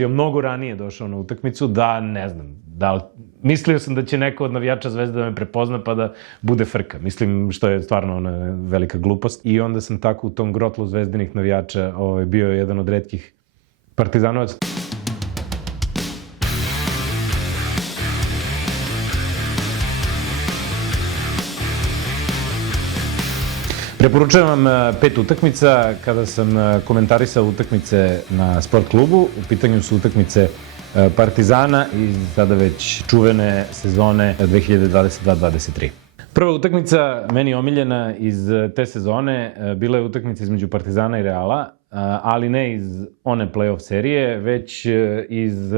dolazio mnogo ranije došao na utakmicu, da ne znam, mislio sam da će neko od navijača Zvezde da me prepozna pa da bude frka. Mislim, što je stvarno ona velika glupost. I onda sam tako u tom grotlu zvezdinih navijača bio jedan od retkih partizanovaca. Preporučujem vam 5 utakmica kada sam komentarisao utakmice na sport klubu. U pitanju su utakmice Partizana iz tada već čuvene sezone 2022-23. Prva utakmica, meni omiljena iz te sezone, bila je utakmica između Partizana i Reala, ali ne iz one play-off serije, već iz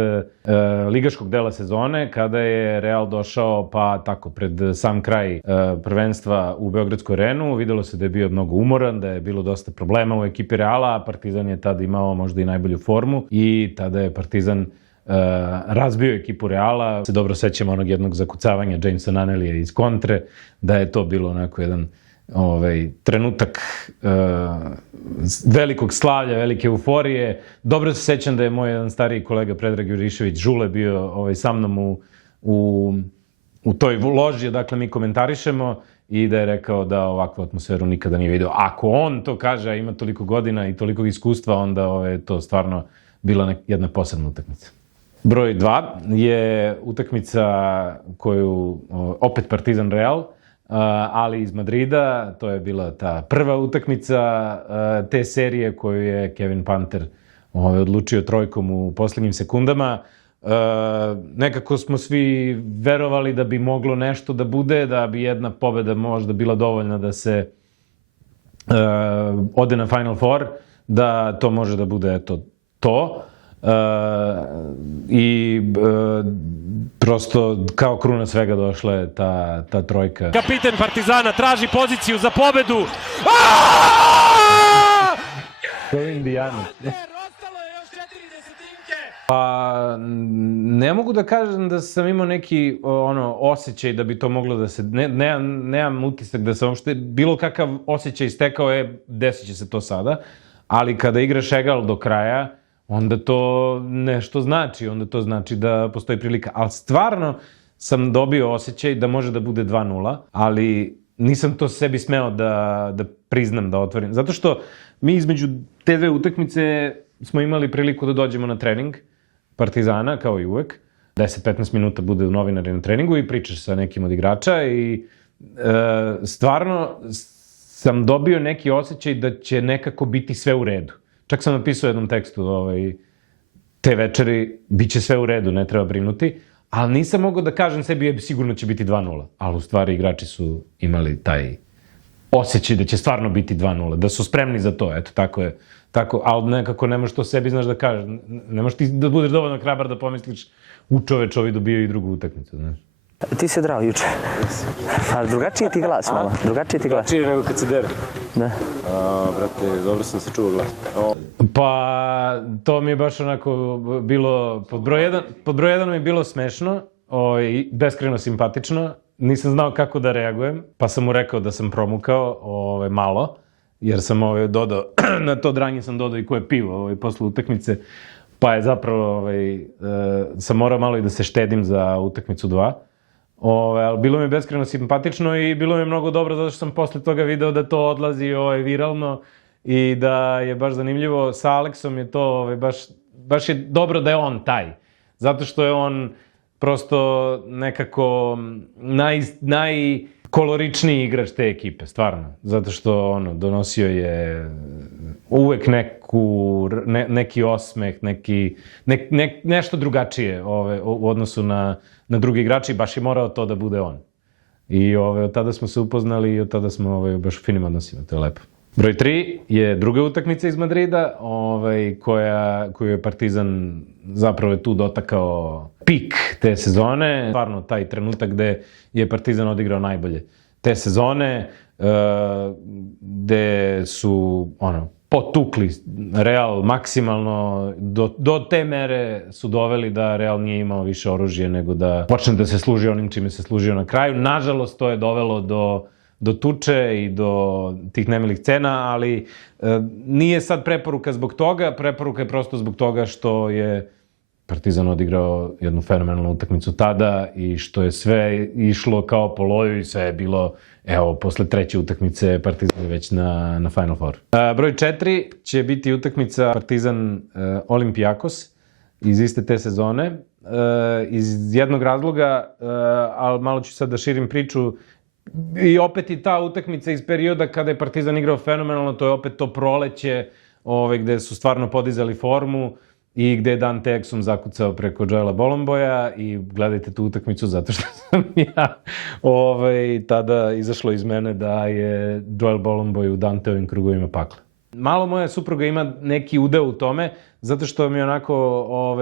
ligaškog dela sezone, kada je Real došao, pa tako, pred sam kraj prvenstva u Beogradsku arenu. Videlo se da je bio mnogo umoran, da je bilo dosta problema u ekipi Reala, a Partizan je tada imao možda i najbolju formu i tada je Partizan razbio ekipu Reala. Se dobro sećam onog jednog zakucavanja Jamesa Nanelija iz kontre, da je to bilo onako jedan trenutak velikog slavlja, velike euforije. Dobro se sećam da je moj jedan stariji kolega Predrag Jurišević Žule bio sa mnom u toj loži, dakle mi komentarišemo, i da je rekao da ovakvu atmosferu nikada nije vidio. Ako on to kaže, a ima toliko godina i toliko iskustva, onda je to stvarno bila jedna posebna utakmica. Broj 2 je utakmica koju opet Partizan Real, ali iz Madrida. To je bila ta prva utakmica te serije koju je Kevin Panter odlučio trojkom u poslednjim sekundama. Nekako smo svi verovali da bi moglo nešto da bude, da bi jedna pobeda možda bila dovoljna da se ode na Final Four, da to može da bude to. I prosto kao kruna svega došla je ta trojka. Kapiten Partizana traži poziciju za pobedu. To je Indijanac. Pa ne mogu da kažem da sam imao neki osjećaj da bi to moglo da se... Nemam utisak da sam uopšte bilo kakav osjećaj stekao, desit će se to sada, ali kada igraš egal do kraja, onda to nešto znači, onda to znači da postoji prilika. Ali stvarno sam dobio osjećaj da može da bude 2-0, ali nisam to sebi smeo da priznam, da otvorim. Zato što mi između te dve utakmice smo imali priliku da dođemo na trening Partizana, kao i uvek. 10-15 minuta bude novinari na treningu i pričaš sa nekim od igrača i stvarno sam dobio neki osjećaj da će nekako biti sve u redu. Čak sam napisao u jednom tekstu te večeri, bit će sve u redu, ne treba brinuti, ali nisam mogao da kažem sebi sigurno će biti 2-0, ali u stvari igrači su imali taj osjećaj da će stvarno biti 2-0, da su spremni za to, eto, tako je. Ali nekako nemaš to sebi, znaš da kažeš, nemaš ti da budeš dovoljno hrabar da pomisliš čoveč, ovi dobijaju i drugu utakmicu, znaš. Ti si drao juče. Ali drugačiji ti glas malo. Drugačiji nego kad se dere. Da. Brate, dobro sam se čuo glas. Pa, to mi je baš onako bilo, pod broj 1 mi je bilo smešno, beskrajno simpatično. Nisam znao kako da reagujem, pa sam mu rekao da sam promukao malo, jer sam dodao, na to dranje sam dodao i koje pivo posle utakmice, pa je zapravo, sam morao malo i da se štedim za utakmicu 2. Ali bilo mi je beskrajno simpatično i bilo mi je mnogo dobro zato što sam posle toga video da to odlazi viralno i da je baš zanimljivo. Sa Aleksom je to baš je dobro da je on taj. Zato što je on prosto nekako najkoloričniji igrač te ekipe, stvarno. Zato što donosio je uvek neki osmeh, nešto drugačije u odnosu na drugi igrači, baš je morao to da bude on. I od tada smo se upoznali i od tada smo baš u finim odnosima, to je lepo. Broj 3 je druga utakmica iz Madrida, koju je Partizan zapravo tu dotakao pik te sezone. Stvarno taj trenutak gde je Partizan odigrao najbolje te sezone, gde su potukli Real maksimalno, do te mere su doveli da Real nije imao više oružje nego da počne da se služi onim čime se služio na kraju. Nažalost, to je dovelo do tuče i do tih nemilih scena, ali nije sad preporuka zbog toga, preporuka je prosto zbog toga što je Partizan odigrao jednu fenomenalnu utakmicu tada i što je sve išlo kao po loju i sve je bilo, evo, posle treće utakmice Partizan je već na Final Four. Broj 4 će biti utakmica Partizan Olympiakos iz iste te sezone. Iz jednog razloga, ali malo ću sad da širim priču, i opet i ta utakmica iz perioda kada je Partizan igrao fenomenalno, to je opet to proleće gde su stvarno podizali formu i gde je Dante Exum zakucao preko Joela Bolomboja i gledajte tu utakmicu zato što sam ja tada izašlo iz mene da je Joel Bolomboj u Danteovim krugovima pakla. Malo moja supruga ima neki udeo u tome, zato što mi je onako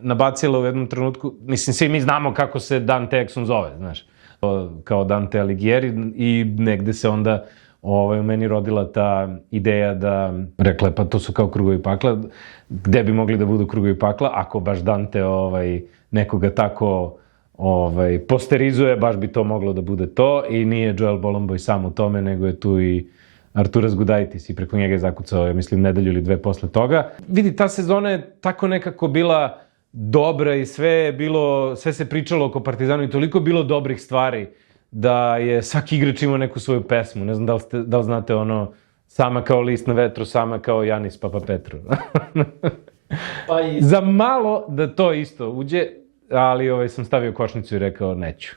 nabacila u jednom trenutku, mislim, svi mi znamo kako se Dante Exum zove, znaš, kao Dante Alighieri i negde se onda u meni rodila ta ideja da, rekla je, pa to su kao krugovi pakla, gde bi mogli da budu krugovi pakla, ako baš Dante nekoga tako posterizuje, baš bi to moglo da bude to i nije Joel Bolomboj sam u tome, nego je tu i Arturas Gudaitis i preko njega je zakucao, ja mislim, nedelju ili dve posle toga. Vidi, ta sezona je tako nekako bila dobra i sve se pričalo oko Partizanu i toliko bilo dobrih stvari da je svaki igrač imao neku svoju pesmu. Ne znam da li znate ono sama kao list na vetru, sama kao Janis Papapetru. Za malo da to isto uđe, ali sam stavio košnicu i rekao neću.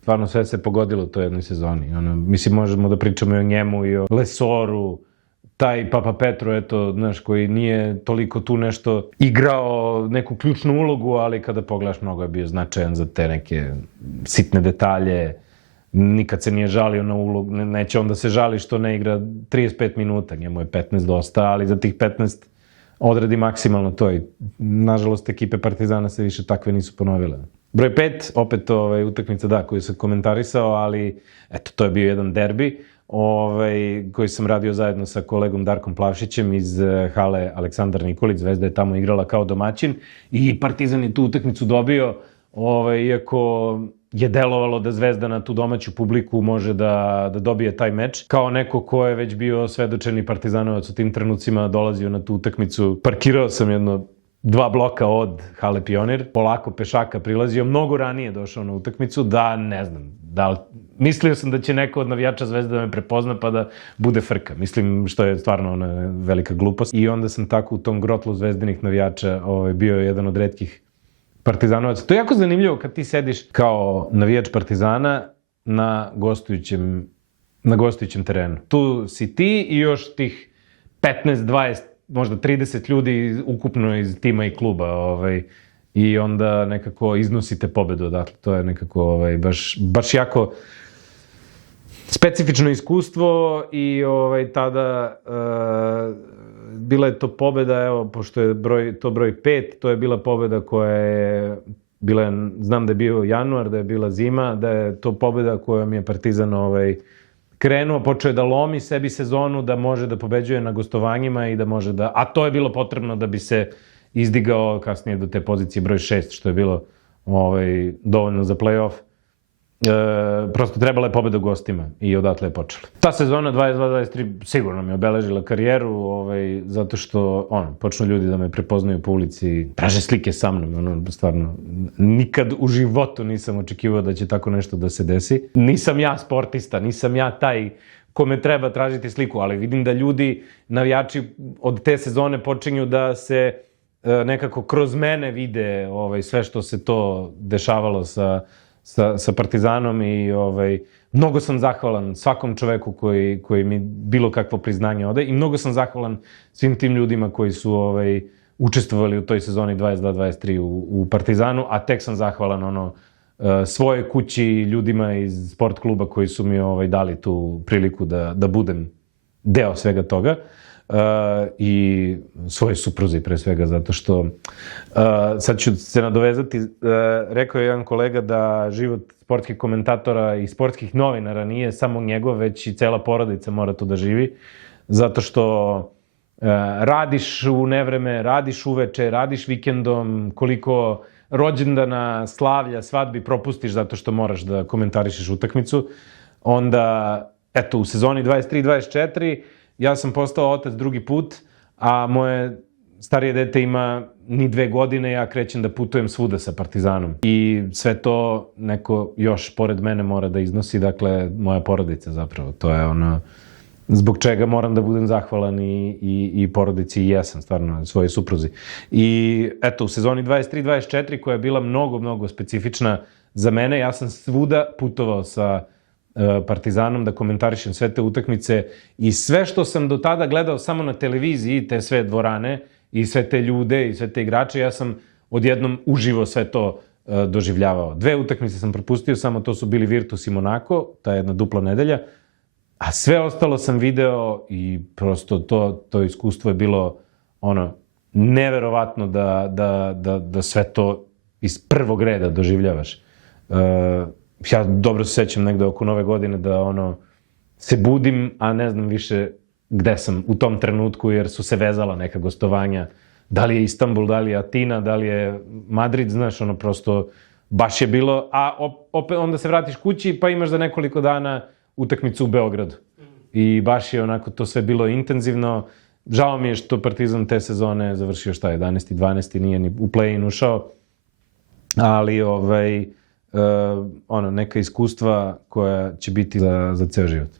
Stvarno sve se pogodilo u toj jednoj sezoni. Mislim, možemo da pričamo i o njemu i o Lesoru, taj Papapetru, eto, znaš, koji nije toliko tu nešto igrao neku ključnu ulogu, ali kada pogledaš, mnogo je bio značajan za te neke sitne detalje. Nikad se nije žalio na ulogu, neće onda se žali što ne igra 35 minuta, njemu je 15 dosta, ali za tih 15 odradi maksimalno to i nažalost ekipe Partizana se više takve nisu ponovile. Broj 5, opet utakmica koju sam komentarisao, ali eto, to je bio jedan derbi koji sam radio zajedno sa kolegom Darkom Plavšićem iz hale Aleksandar Nikolić. Zvezda je tamo igrala kao domaćin i Partizan je tu utakmicu dobio, iako je delovalo da Zvezda na tu domaću publiku može da dobije taj meč. Kao neko ko je već bio svedočeni Partizanovac u tim trenucima, dolazio na tu utakmicu. Parkirao sam 2 bloka od hale Pionir, polako pešaka prilazio, mnogo ranije došao na utakmicu, da ne znam, mislio sam da će neko od navijača Zvezde da me prepozna pa da bude frka. Mislim, što je stvarno ona velika glupost. I onda sam tako u tom grotlu zvezdinih navijača bio jedan od retkih Partizanovaca. To je jako zanimljivo kad ti sediš kao navijač Partizana na gostujućem terenu. Tu si ti i još tih 15, 20, možda 30 ljudi ukupno iz tima i kluba. I onda nekako iznosite pobedu. Dakle, to je nekako baš jako specifično iskustvo i tada bila je to pobeda, evo, pošto je to broj 5, to je bila pobeda koja je bila, znam da je bio januar, da je bila zima, da je to pobeda kojom je Partizan krenuo, počeo je da lomi sebi sezonu, da može da pobeđuje na gostovanjima i da može da, a to je bilo potrebno da bi se izdigao kasnije do te pozicije broj 6, što je bilo dovoljno za play-off. Prosto trebala je pobeda u gostima i odatle je počela. Ta sezona 22-23 sigurno mi je obeležila karijeru, zato što počnu ljudi da me prepoznaju po ulici, traže slike sa mnom, stvarno nikad u životu nisam očekivao da će tako nešto da se desi. Nisam ja sportista, nisam ja taj kome treba tražiti sliku, ali vidim da ljudi, navijači od te sezone počinju da se nekako kroz mene vide sve što se to dešavalo sa Partizanom i mnogo sam zahvalan svakom čoveku koji mi bilo kakvo priznanje ode i mnogo sam zahvalan svim tim ljudima koji su učestvovali u toj sezoni 22-23 u Partizanu, a tek sam zahvalan svoje kući i ljudima iz sport kluba koji su mi dali tu priliku da budem deo svega toga. I svoje supruzi pre svega, zato što sad ću se nadovezati, rekao je jedan kolega da život sportskih komentatora i sportskih novinara nije samo njegov, već i cela porodica mora to da živi, zato što radiš u nevreme, radiš uveče, radiš vikendom, koliko rođendana, slavlja, svadbi propustiš zato što moraš da komentarišeš utakmicu. Onda, eto, u sezoni 23-24 ja sam postao otac drugi put, a moje starije dete ima ni 2 godine, ja krećem da putujem svuda sa Partizanom. I sve to neko još pored mene mora da iznosi, dakle, moja porodica zapravo. To je ono zbog čega moram da budem zahvalan i porodici i jesam, stvarno, svojoj supruzi. I eto, u sezoni 23-24, koja je bila mnogo, mnogo specifična za mene, ja sam svuda putovao sa Partizanom da komentarišem sve te utakmice i sve što sam do tada gledao samo na televiziji, te sve dvorane i sve te ljude i sve te igrače, ja sam odjednom uživo sve to doživljavao. 2 utakmice sam propustio, samo to su bili Virtus i Monako, ta jedna dupla nedelja, a sve ostalo sam video i prosto to iskustvo je bilo neverovatno da sve to iz prvog reda doživljavaš. Ja dobro se sećam negde oko Nove godine da se budim, a ne znam više gde sam u tom trenutku jer su se vezala neka gostovanja. Da li je Istanbul, da li je Atina, da li je Madrid, znaš, prosto baš je bilo, a opet onda se vratiš kući pa imaš za nekoliko dana utakmicu u Beogradu. I baš je onako to sve bilo intenzivno. Žao mi je što Partizan te sezone završio 11. 12. nije ni u play-in ušao, ali neka iskustva koja će biti za ceo život.